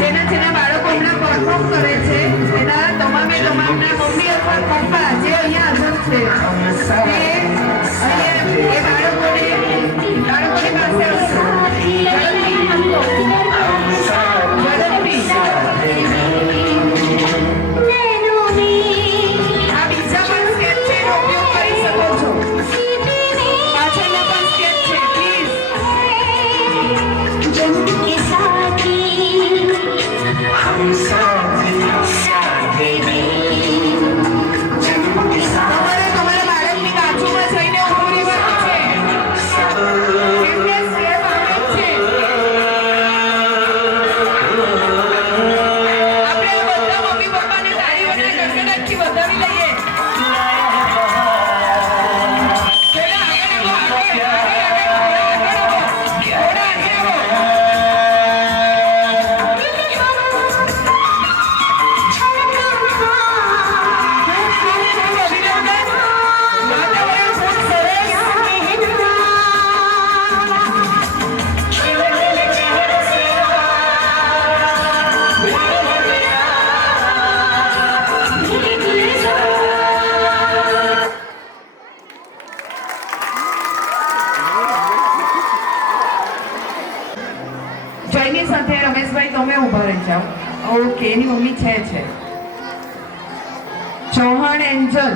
જેના જેના બાળકો હમણાં પરફોર્મ કરે છે એના તમામના મમ્મી અથવા પપ્પા જે અહીંયા હાજર છે તે અહીંયા એ બાળકોની પાસે આવશે. આ બીજા પણ સ્ટેપ છે એનો ઉપયોગ કરી શકો છો. પાછળના પણ સ્ટેપ છે પ્લીઝ. તમારે તમારા બાળકની બાજુમાં જઈને ઊભું રહેવાનું છે. એમને સ્ટેપ આવે છે. આપણે આ બધા મમ્મી પપ્પાને તાળીઓના ગડગડાટથી વધાવી લઈએ. જયની સાથે રમેશભાઈ તમે ઊભા રહી જાઓ. ઓકે એની મમ્મી છે ચૌહાણ એન્જલ.